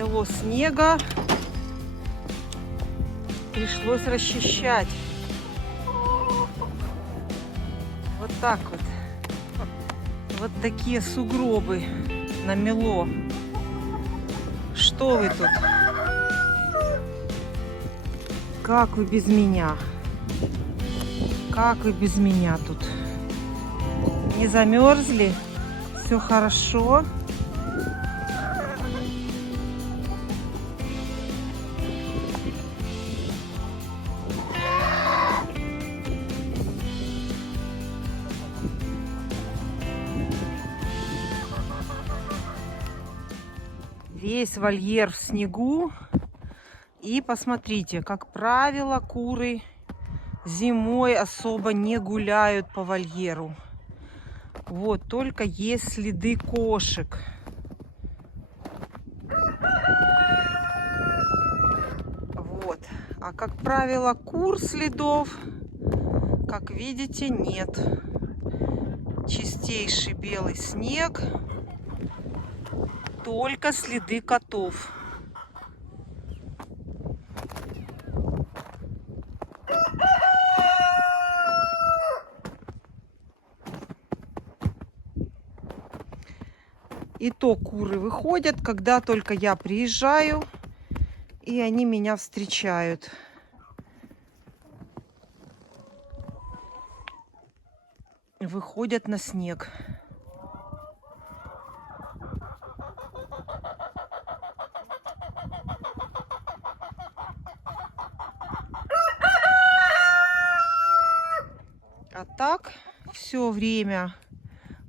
намело снега. Пришлось расчищать. Вот так вот. Вот такие сугробы намело. Что вы тут? Как вы без меня? Как вы без меня тут? Не замерзли? Все хорошо? Весь вольер в снегу. И посмотрите, как правило, куры зимой особо не гуляют по вольеру. Вот, только есть следы кошек. Вот. А как правило, кур следов, как видите, нет. Чистейший белый снег. Только следы котов. И то куры выходят, когда только я приезжаю, и они меня встречают. Выходят на снег. А так, все время,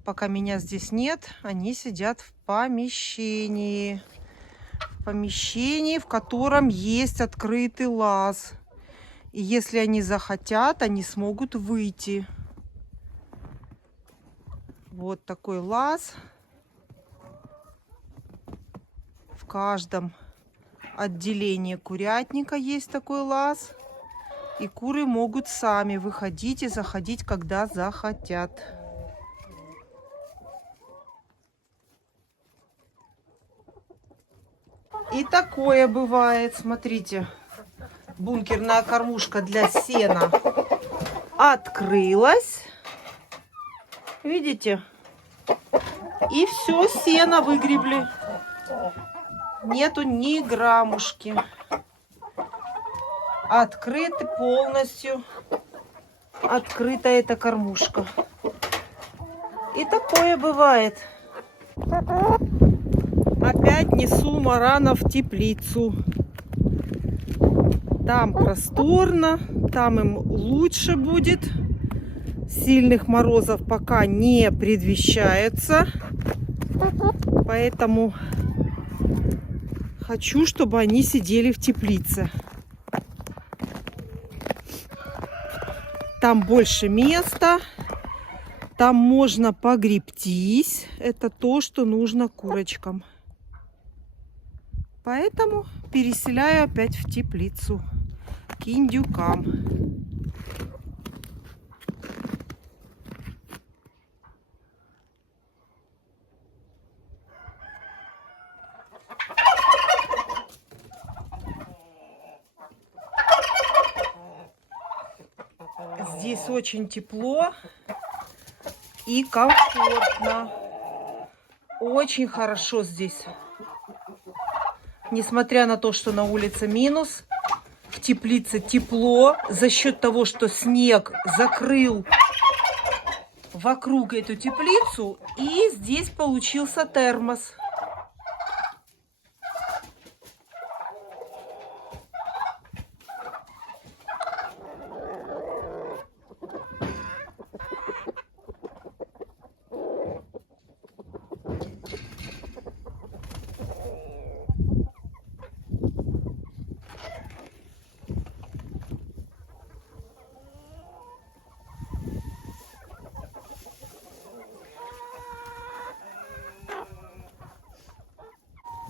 пока меня здесь нет, они сидят в помещении. В помещении, в котором есть открытый лаз. И если они захотят, они смогут выйти. Вот такой лаз. В каждом отделении курятника есть такой лаз. И куры могут сами выходить и заходить, когда захотят. И такое бывает. Смотрите, бункерная кормушка для сена открылась. Видите? И все сено выгребли. Нету ни граммушки. Открыты полностью. Открыта эта кормушка. И такое бывает. Опять несу маранов в теплицу. Там просторно, там им лучше будет. Сильных морозов пока не предвещается. Поэтому хочу, чтобы они сидели в теплице. Там больше места. Там можно погребтись. Это то, что нужно курочкам. Поэтому переселяю опять в теплицу к индюкам. Здесь очень тепло и комфортно. Очень хорошо здесь. Несмотря на то, что на улице минус, в теплице тепло за счет того, что снег закрыл вокруг эту теплицу, и здесь получился термос.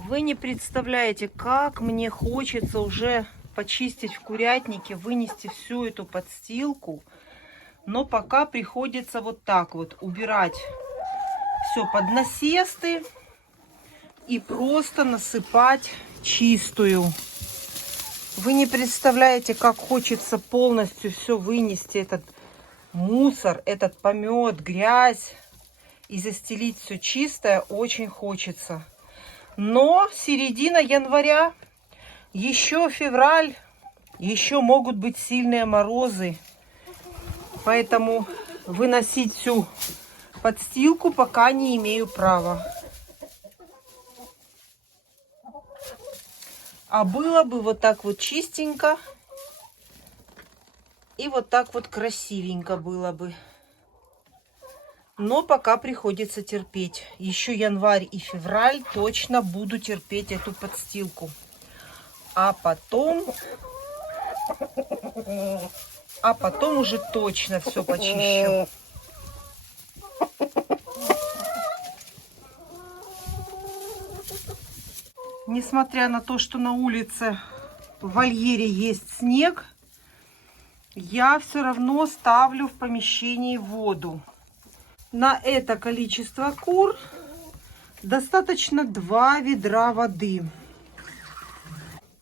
Вы не представляете, как мне хочется уже почистить в курятнике, вынести всю эту подстилку. Но пока приходится вот так вот убирать все под насесты и просто насыпать чистую. Вы не представляете, как хочется полностью все вынести, этот мусор, этот помет, грязь, и застелить все чистое очень хочется. Но середина января, еще февраль, еще могут быть сильные морозы. Поэтому выносить всю подстилку пока не имею права. А было бы вот так вот чистенько и вот так вот красивенько было бы. Но пока приходится терпеть. Еще январь и февраль точно буду терпеть эту подстилку. А потом уже точно все почищу. Несмотря на то, что на улице в вольере есть снег, я все равно ставлю в помещении воду. На это количество кур достаточно 2 ведра воды.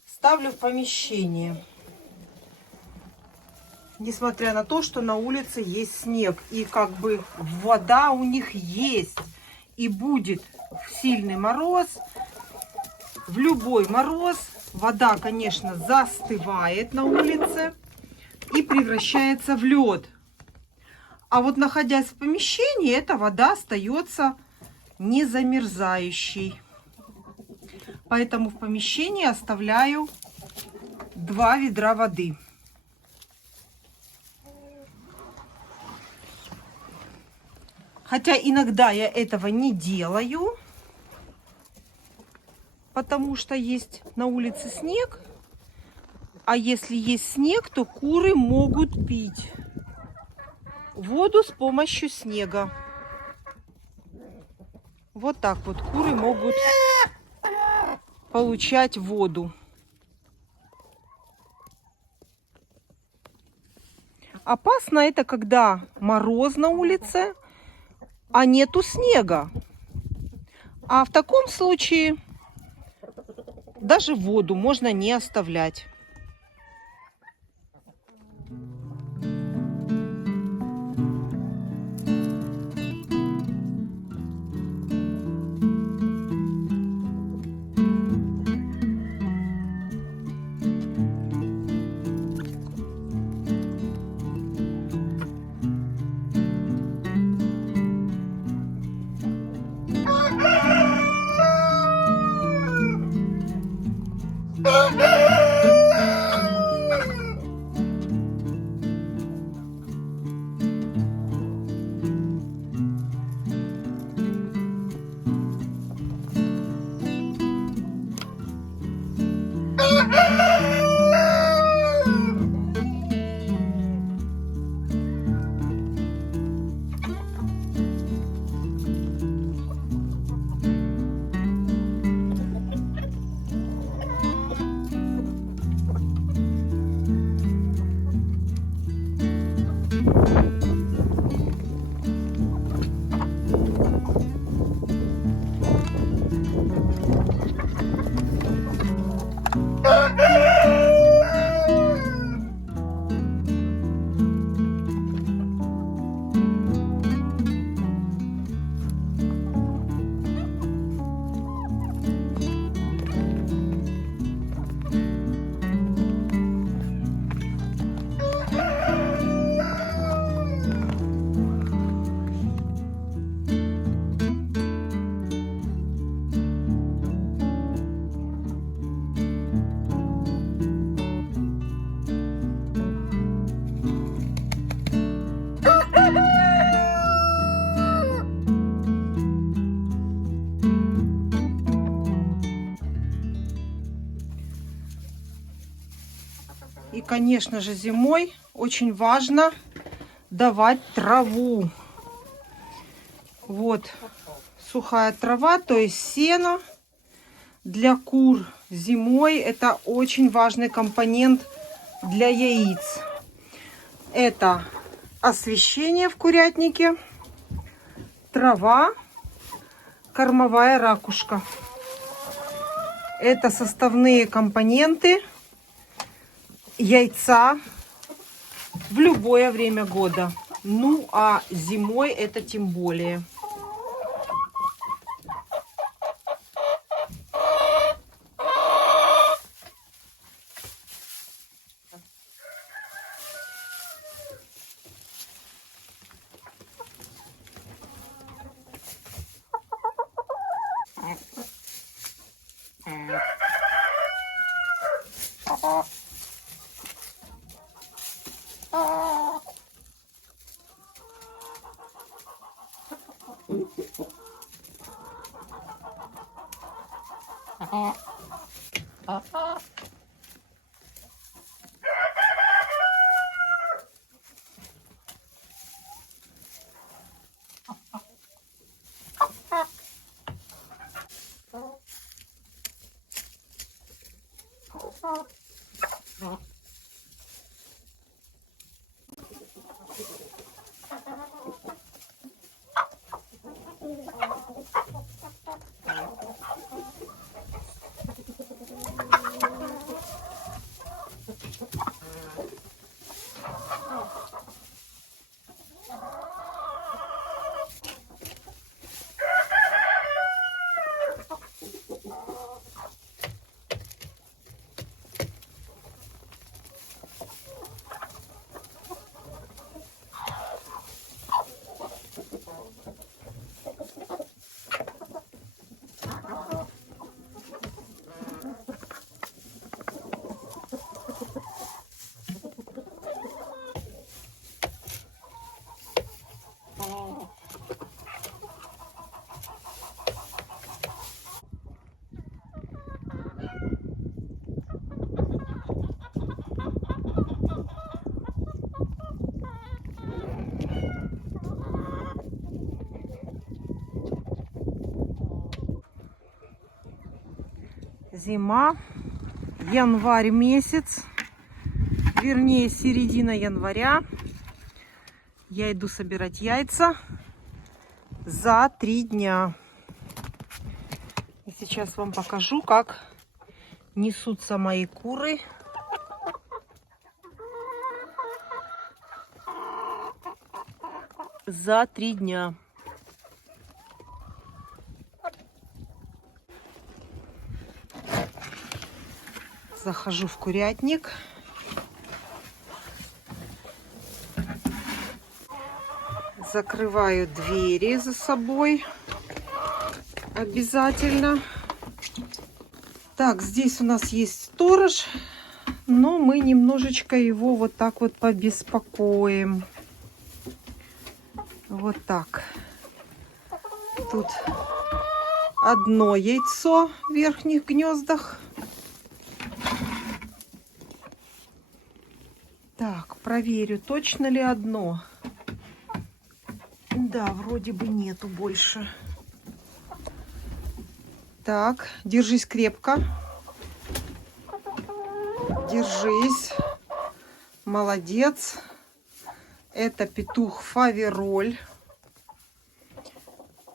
Ставлю в помещение. Несмотря на то, что на улице есть снег. И как бы вода у них есть. И будет в сильный мороз. В любой мороз вода, конечно, застывает на улице и превращается в лед. А вот находясь в помещении, эта вода остается не замерзающей. Поэтому в помещении оставляю 2 ведра воды. Хотя иногда я этого не делаю, потому что есть на улице снег. А если есть снег, то куры могут пить воду с помощью снега. Вот так вот куры могут получать воду. Опасно это, когда мороз на улице, а нету снега. А в таком случае даже воду можно не оставлять. И, конечно же, зимой очень важно давать траву. Вот сухая трава, то есть сено для кур зимой. Это очень важный компонент для яиц. Это освещение в курятнике, трава, кормовая ракушка. Это составные компоненты яйца в любое время года. Ну, а зимой это тем более. Зима, январь месяц, вернее середина января. Я иду собирать яйца за 3 дня. И сейчас вам покажу, как несутся мои куры. За 3 дня. Захожу в курятник. Закрываю двери за собой. Обязательно. Так, здесь у нас есть сторож, но мы немножечко его вот так вот побеспокоим. Вот так. Тут одно яйцо в верхних гнездах. Так, проверю, точно ли одно. Да, вроде бы нету больше. Так, держись крепко. Держись. Молодец. Это петух Фавероль.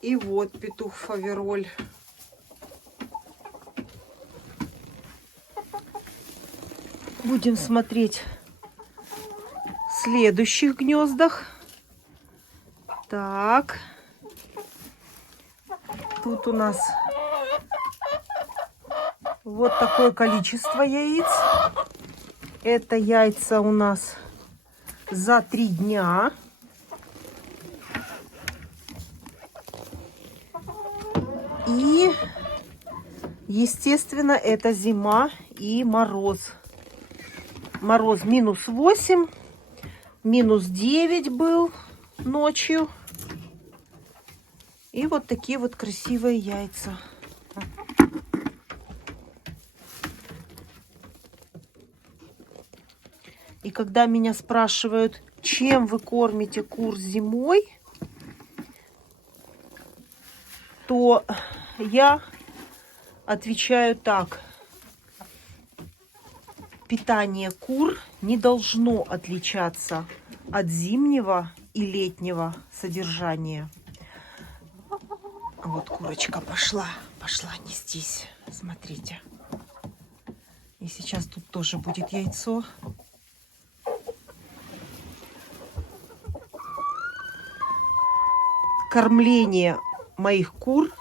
И вот петух Фавероль. Будем смотреть в следующих гнездах. Так. Тут у нас вот такое количество яиц. Это яйца у нас за 3 дня. И, естественно, это зима и мороз. Мороз -8, -9 был ночью. И вот такие вот красивые яйца. И когда меня спрашивают, чем вы кормите кур зимой, то я отвечаю так. Питание кур не должно отличаться от зимнего и летнего содержания. Вот курочка пошла нестись. Смотрите. И сейчас тут тоже будет яйцо. Кормление моих кур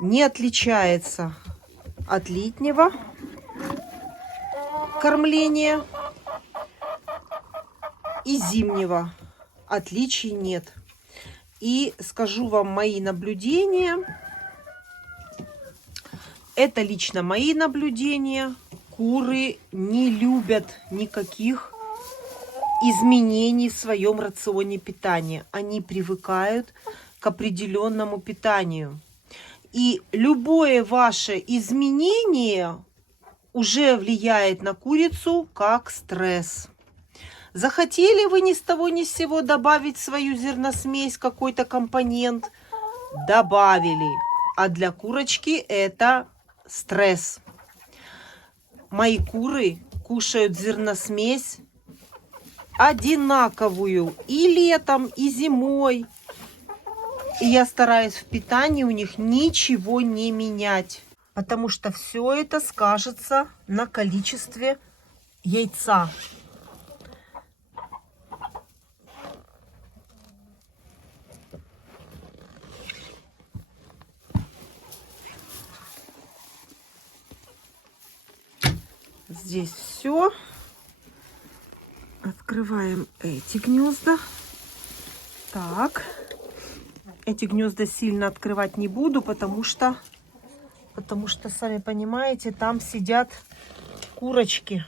не отличается от летнего кормления, и зимнего отличий нет. И скажу вам мои наблюдения. Это лично мои наблюдения. Куры не любят никаких изменений в своем рационе питания. Они привыкают к определенному питанию. И любое ваше изменение уже влияет на курицу как стресс. Захотели вы ни с того ни с сего добавить в свою зерносмесь какой-то компонент? Добавили. А для курочки это стресс. Мои куры кушают зерносмесь одинаковую и летом, и зимой. И я стараюсь в питании у них ничего не менять. Потому что все это скажется на количестве яйца. Здесь все. Открываем эти гнезда. Так. Эти гнезда сильно открывать не буду, потому что, сами понимаете, там сидят курочки.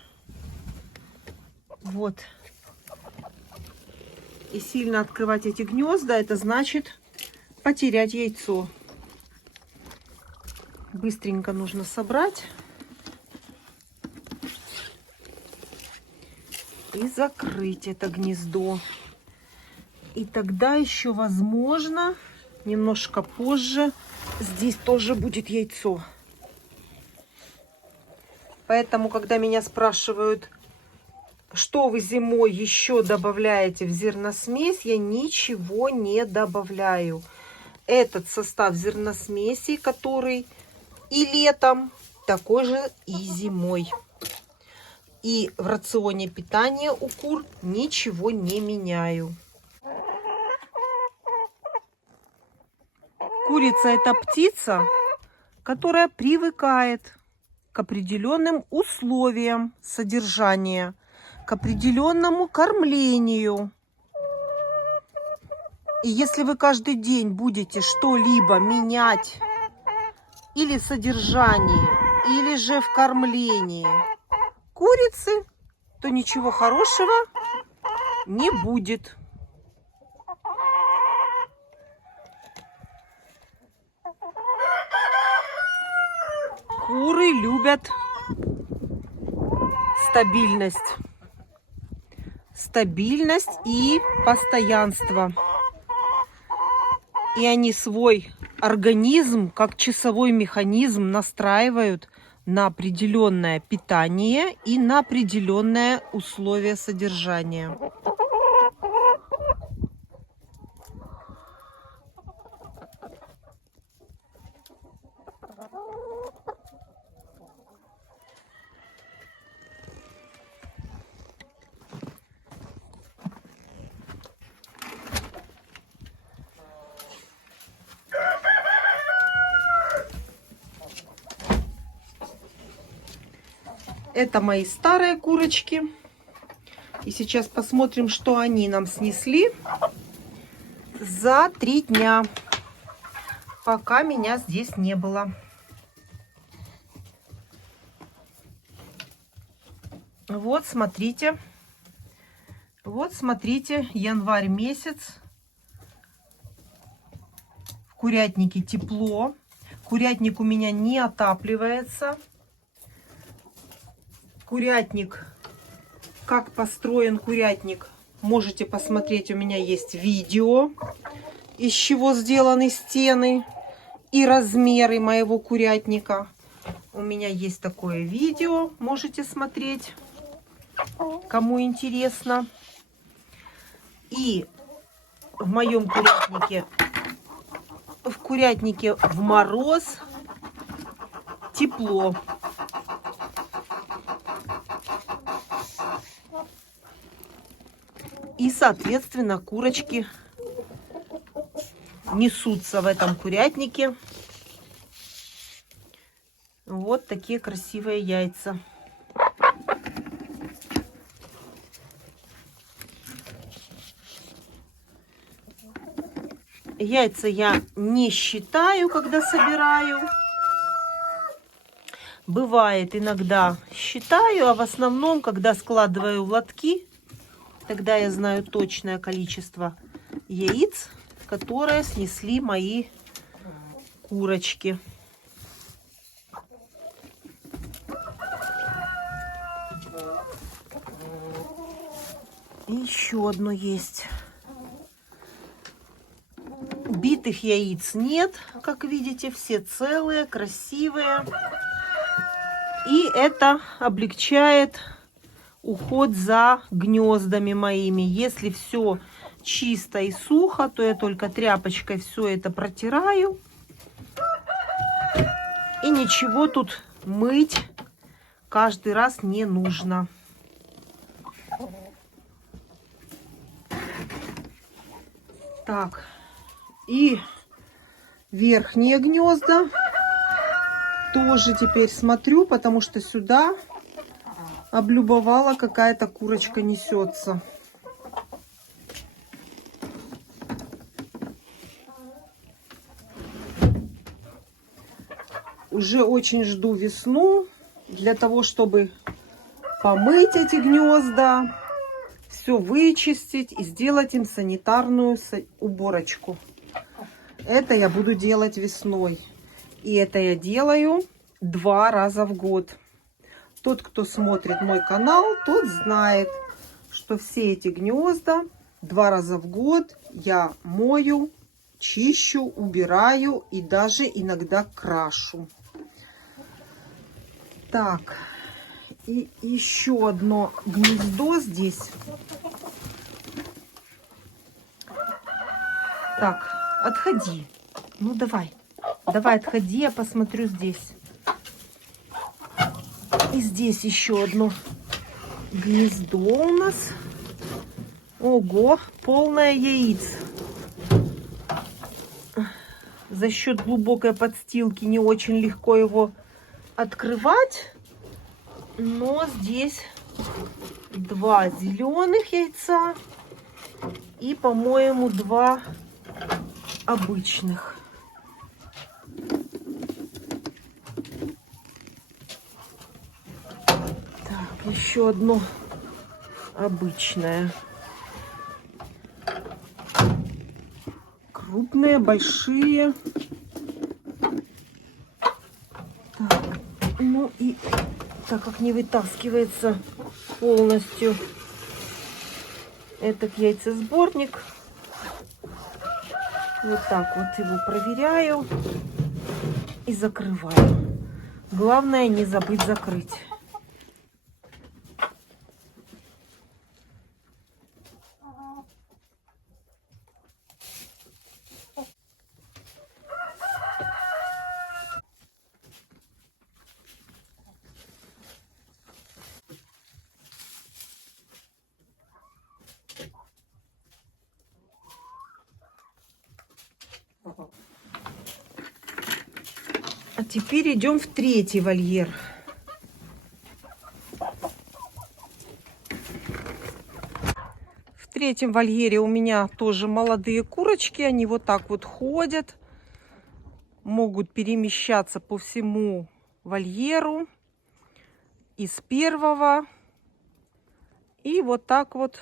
Вот. И сильно открывать эти гнезда, это значит потерять яйцо. Быстренько нужно собрать. И закрыть это гнездо. И тогда еще, возможно, немножко позже здесь тоже будет яйцо. Поэтому, когда меня спрашивают, что вы зимой еще добавляете в зерносмесь, я ничего не добавляю. Этот состав зерносмеси, который и летом, такой же и зимой. И в рационе питания у кур ничего не меняю. Курица – это птица, которая привыкает к определенным условиям содержания, к определенному кормлению. И если вы каждый день будете что-либо менять или в содержании, или же в кормлении курицы, то ничего хорошего не будет. Куры любят стабильность. Стабильность и постоянство. И они свой организм, как часовой механизм, настраивают на определенное питание и на определенное условие содержания. Это мои старые курочки. И сейчас посмотрим, что они нам снесли за 3 дня, пока меня здесь не было. Вот, смотрите. Вот, смотрите, январь месяц. В курятнике тепло. Курятник у меня не отапливается. Курятник, как построен курятник, можете посмотреть, у меня есть видео, из чего сделаны стены и размеры моего курятника. У меня есть такое видео, можете смотреть, кому интересно. И в моем курятнике, в мороз тепло. И, соответственно, курочки несутся в этом курятнике. Вот такие красивые яйца. Яйца я не считаю, когда собираю. Бывает, иногда считаю, а в основном, когда складываю в лотки, тогда я знаю точное количество яиц, которые снесли мои курочки. И еще одно есть. Битых яиц нет, как видите, все целые, красивые. И это облегчает уход за гнездами моими. Если все чисто и сухо, то я только тряпочкой все это протираю. И ничего тут мыть каждый раз не нужно. Так, и верхние гнезда тоже теперь смотрю, потому что сюда облюбовала какая-то курочка несется. Уже очень жду весну для того, чтобы помыть эти гнезда, все вычистить и сделать им санитарную уборочку. Это я буду делать весной. И это я делаю 2 раза в год. Тот, кто смотрит мой канал, тот знает, что все эти гнезда 2 раза в год я мою, чищу, убираю и даже иногда крашу. Так, и еще одно гнездо здесь. Так, отходи. Ну давай, давай отходи, я посмотрю здесь. И здесь еще одно гнездо у нас. Ого, полное яиц. За счет глубокой подстилки не очень легко его открывать. Но здесь 2 зеленых яйца и, по-моему, 2 обычных. Так, еще одно обычное. Крупные, большие. Так, ну и так как не вытаскивается полностью этот яйцесборник, вот так вот его проверяю и закрываю. Главное не забыть закрыть. А теперь идем в 3-й вольер. В 3-м вольере у меня тоже молодые курочки. Они вот так вот ходят. Могут перемещаться по всему вольеру. Из 1-го. И вот так вот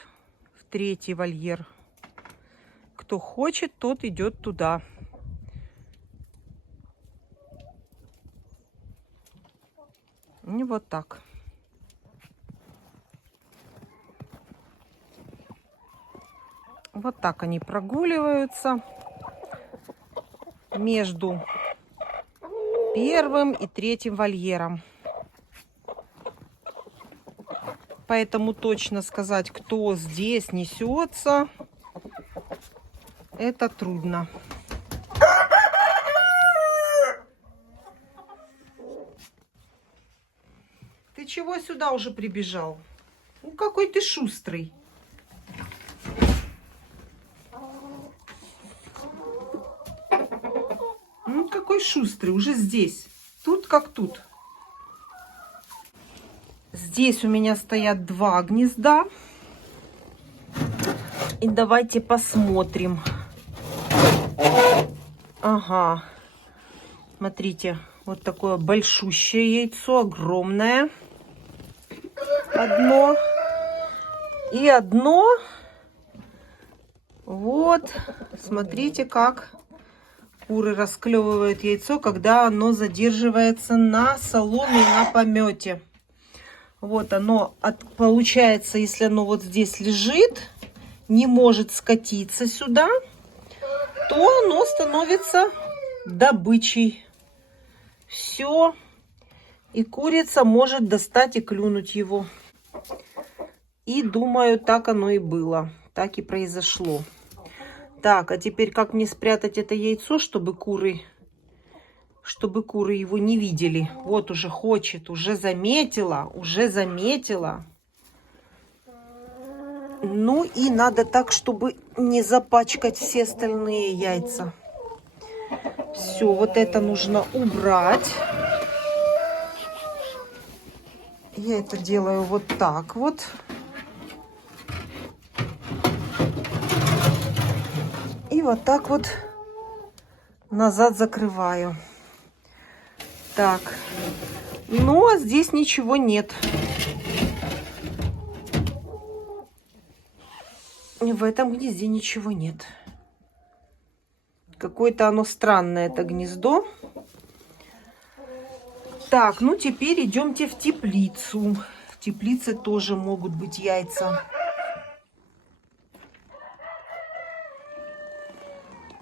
в 3-й вольер. Кто хочет, тот идет туда. И вот так. Вот так они прогуливаются между 1-м и 3-м вольером. Поэтому точно сказать, кто здесь несется, это трудно. Ты чего сюда уже прибежал? Ну, какой ты шустрый. какой шустрый, уже здесь. Тут как тут. Здесь у меня стоят 2 гнезда. И давайте посмотрим. Ага. Смотрите, вот такое большущее яйцо, огромное. Одно. И одно. Вот. Смотрите, как куры расклевывают яйцо, когда оно задерживается на соломе и на помете. Вот оно, получается, если оно вот здесь лежит, не может скатиться сюда, то оно становится добычей. Все. И курица может достать и клюнуть его. И думаю, так оно и было. Так и произошло. Так, а теперь как мне спрятать это яйцо, чтобы куры его не видели? Вот уже хочет, уже заметила, уже заметила. Ну и надо так, чтобы не запачкать все остальные яйца. Все, вот это нужно убрать. Я это делаю вот так вот. И вот так вот назад закрываю. Так. Ну, а здесь ничего нет. В этом гнезде ничего нет. Какое-то оно странное, это гнездо. Так, ну теперь идемте в теплицу. В теплице тоже могут быть яйца.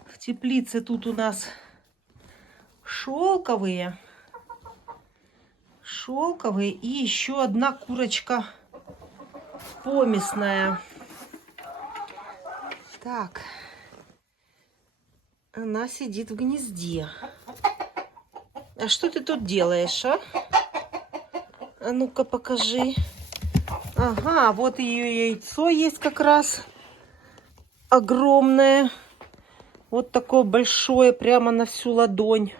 В теплице тут у нас шелковые. Шелковые. И еще одна курочка помесная. Так. Она сидит в гнезде. А что ты тут делаешь, а? А ну-ка покажи. Ага, вот ее яйцо есть как раз. Огромное. Вот такое большое, прямо на всю ладонь.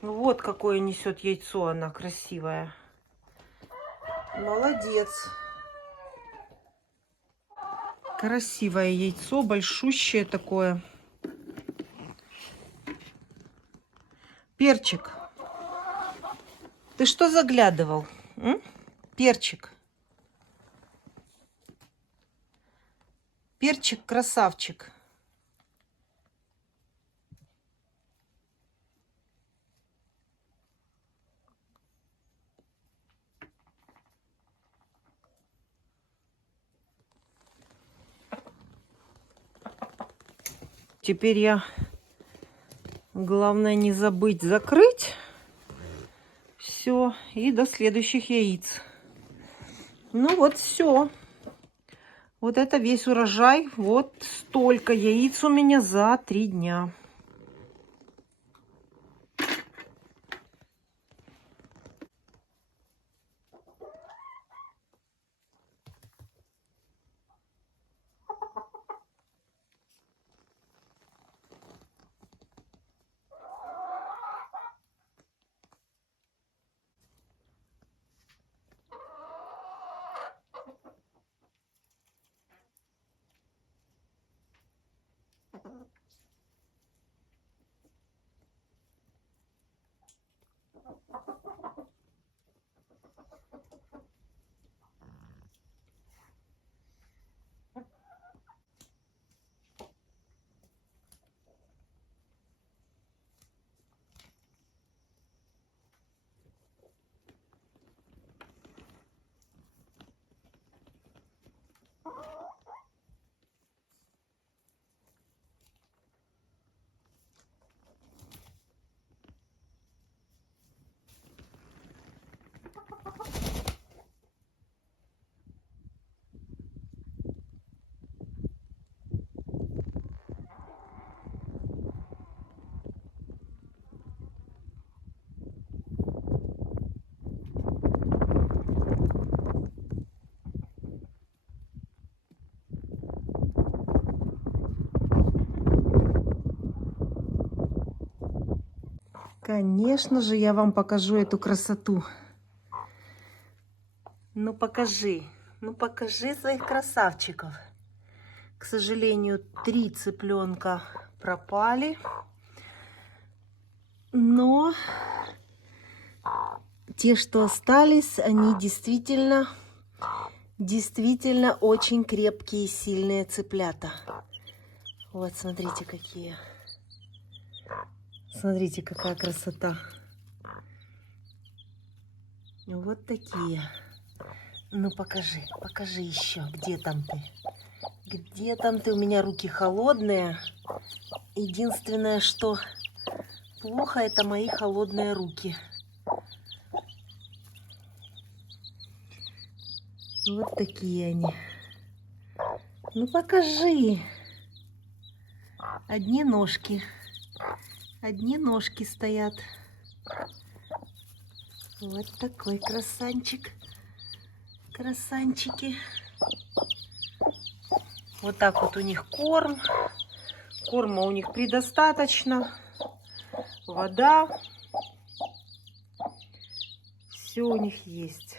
Вот какое несет яйцо она красивая. Молодец. Красивое яйцо, большущее такое. Перчик. Ты что заглядывал? М? Перчик. Перчик красавчик. Теперь главное не забыть закрыть все и до следующих яиц. Ну вот все. Вот это весь урожай. Вот столько яиц у меня за 3 дня. Конечно же, я вам покажу эту красоту. Ну покажи своих красавчиков. К сожалению, 3 цыпленка пропали. Но те, что остались, они действительно очень крепкие и сильные цыплята. Вот, смотрите, какие. Смотрите, какая красота. Вот такие. Ну, покажи еще, где там ты? Где там ты? У меня руки холодные. Единственное, что плохо, это мои холодные руки. Вот такие они. Ну, покажи. Одни ножки стоят. Вот такой красанчик. Красанчики. Вот так вот у них корм. Корма у них предостаточно. Вода. Все у них есть.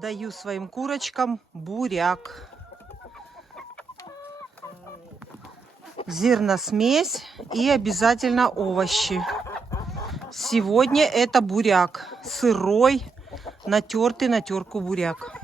Даю своим курочкам буряк. Зерносмесь и обязательно овощи. Сегодня это буряк. Сырой, натертый на терку буряк.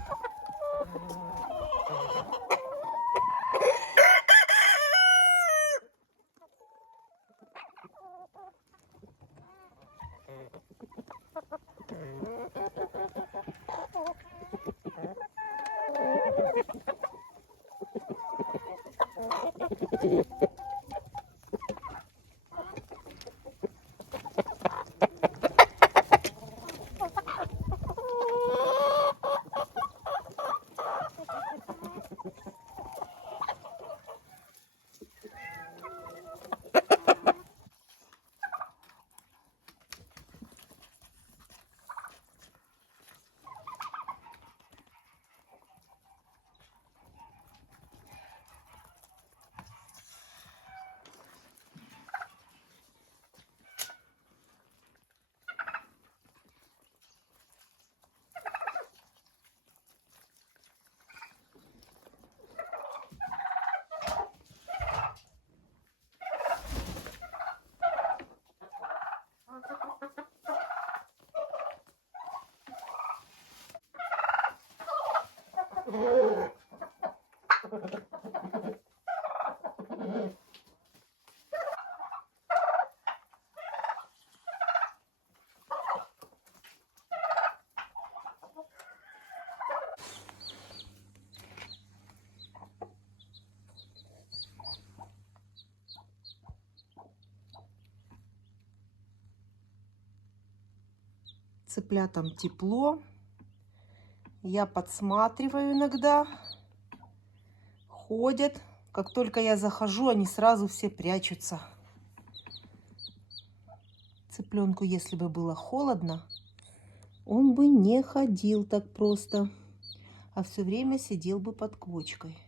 Цыплятам тепло. Я подсматриваю иногда. Ходят. Как только я захожу, они сразу все прячутся. Цыпленку, если бы было холодно, он бы не ходил так просто, а все время сидел бы под квочкой.